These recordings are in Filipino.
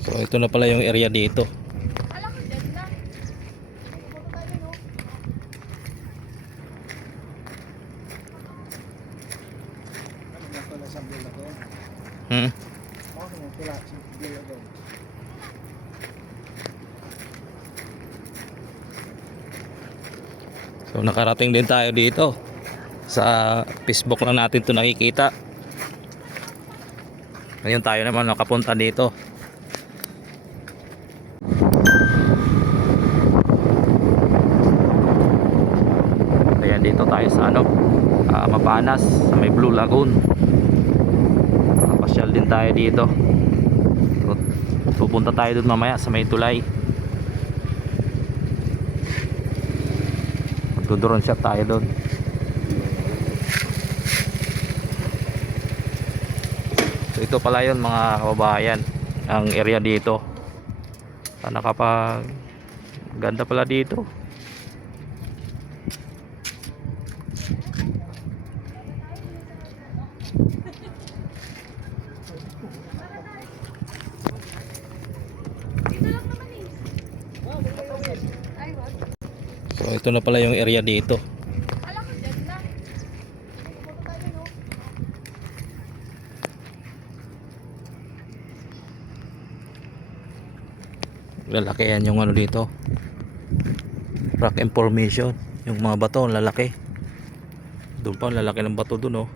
So ito na pala yung area dito. Hmm. So nakarating din tayo dito. Sa Facebook lang natin to nakikita. Ngayon tayo naman nakapunta dito. Ayan, dito tayo sa Mapanas, sa may Blue Lagoon. Pasyal din tayo dito. So, pupunta tayo dun mamaya sa may tulay. Magdo-drone shot tayo dun. So ito pala yun mga kababayan, ang area dito. Nakapag ganda pala dito. So ito na pala yung area dito. Lalaki yan yung dito. Rock information. Yung mga bato, lalaki. Doon pa, lalaki ng bato doon, oh.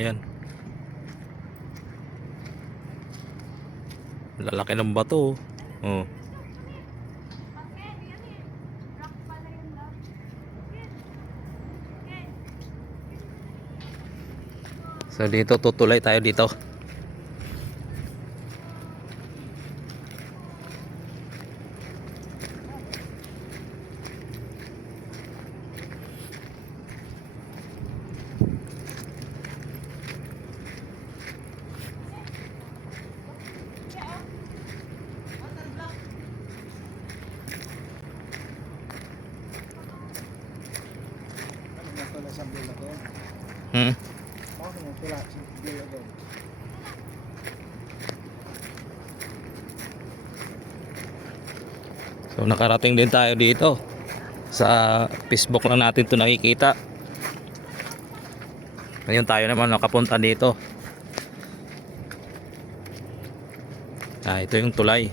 Ayan. Lalaki ng bato, oh. So dito, tutulay tayo dito. Hmm. So nakarating din tayo dito. Sa Facebook lang natin to nakikita. Ngayon tayo naman nakapunta dito. Ito yung tulay.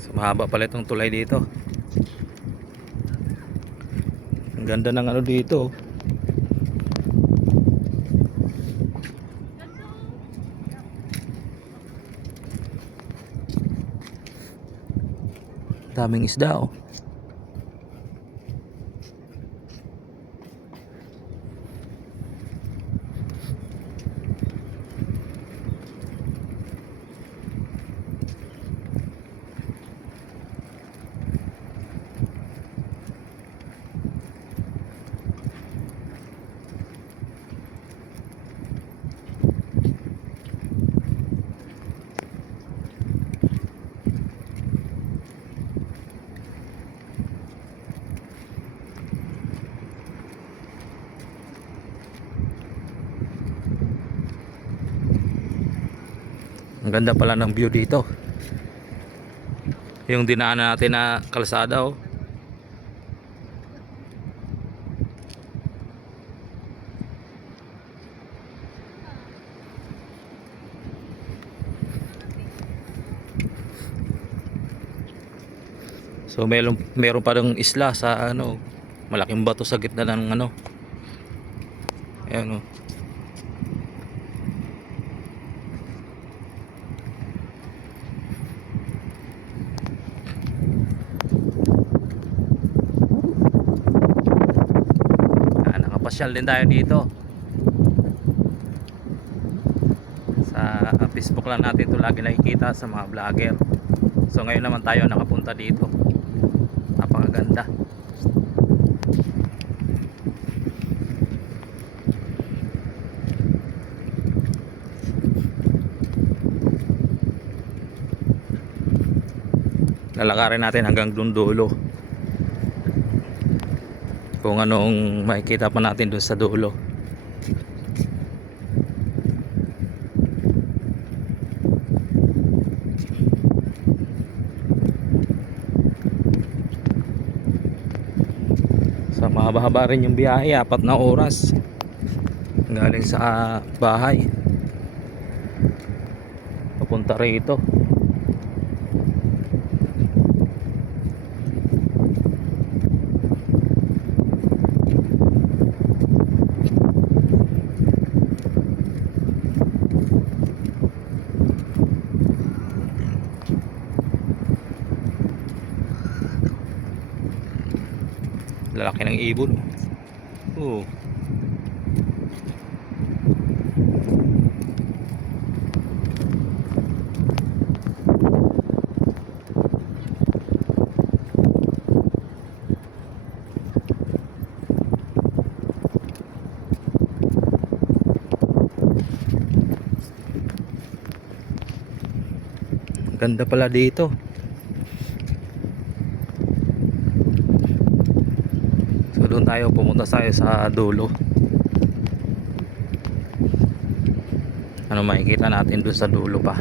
So mahaba pala itong tulay dito. Ang ganda ng dito. Daming isda, oh. Ang ganda pala ng view dito. Yung dinaanan natin na kalsada, oh. So meron pa ring isla sa malaking bato sa gitna ng ayan, oh. Nakapasyal din tayo dito. Sa Facebook lang natin ito lagi nakikita sa mga vlogger. So ngayon naman tayo nakapunta dito. Napakaganda. Lalakarin natin hanggang dulo. kung anong makikita pa natin doon sa dulo. So mahaba-haba rin yung biyahe, 4 na oras galing sa bahay papunta rito. Lalaki ng ibon. Oh. Ganda pala dito. So doon tayo, pumunta tayo sa dulo. Ano makikita natin doon sa dulo pa?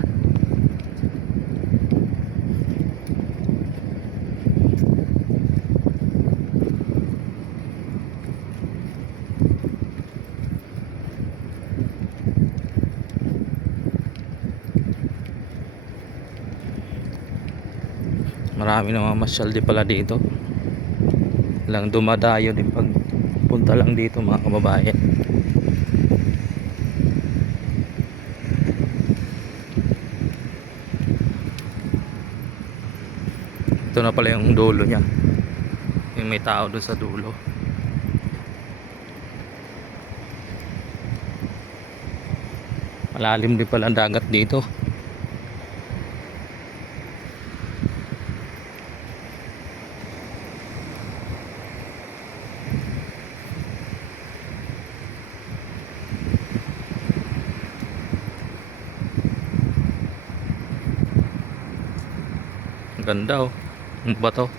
Marami na mamasyal din pala dito. Lang dumadayo din pag punta lang dito mga kababayan. Ito na pala yung dulo niya. Yung may tao doon sa dulo. Malalim din pala ang dagat dito. Ang ganda oh. Ang bato.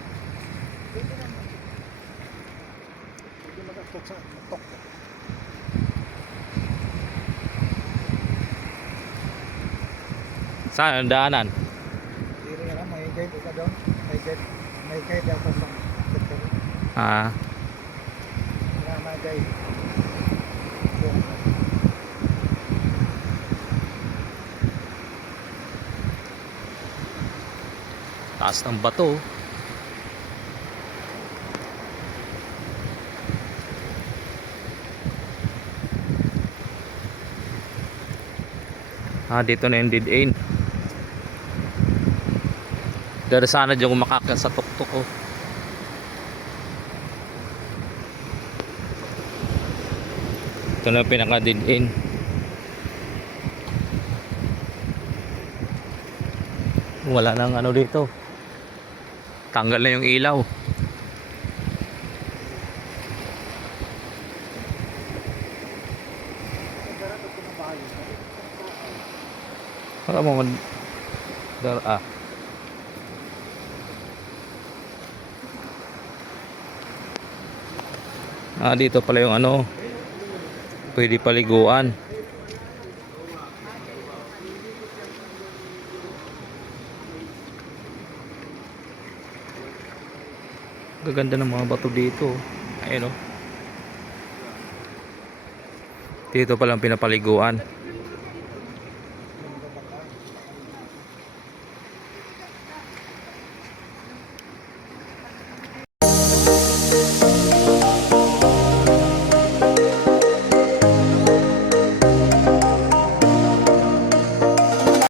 Saan ang daanan? May guide ka doon. May guide ako sa sector. Ah, May guide. taas ng bato. Ah, dito na yung dead end. Dari sana dyan kumakakas sa tuktok oh. Ito na yung pinaka dead end. Wala nang ano dito. Tanggal na yung ilaw. Para mo dito pala yung ano, pwede paliguan. Gaganda ng mga bato dito. Ayun oh. Dito palang pinapaliguan.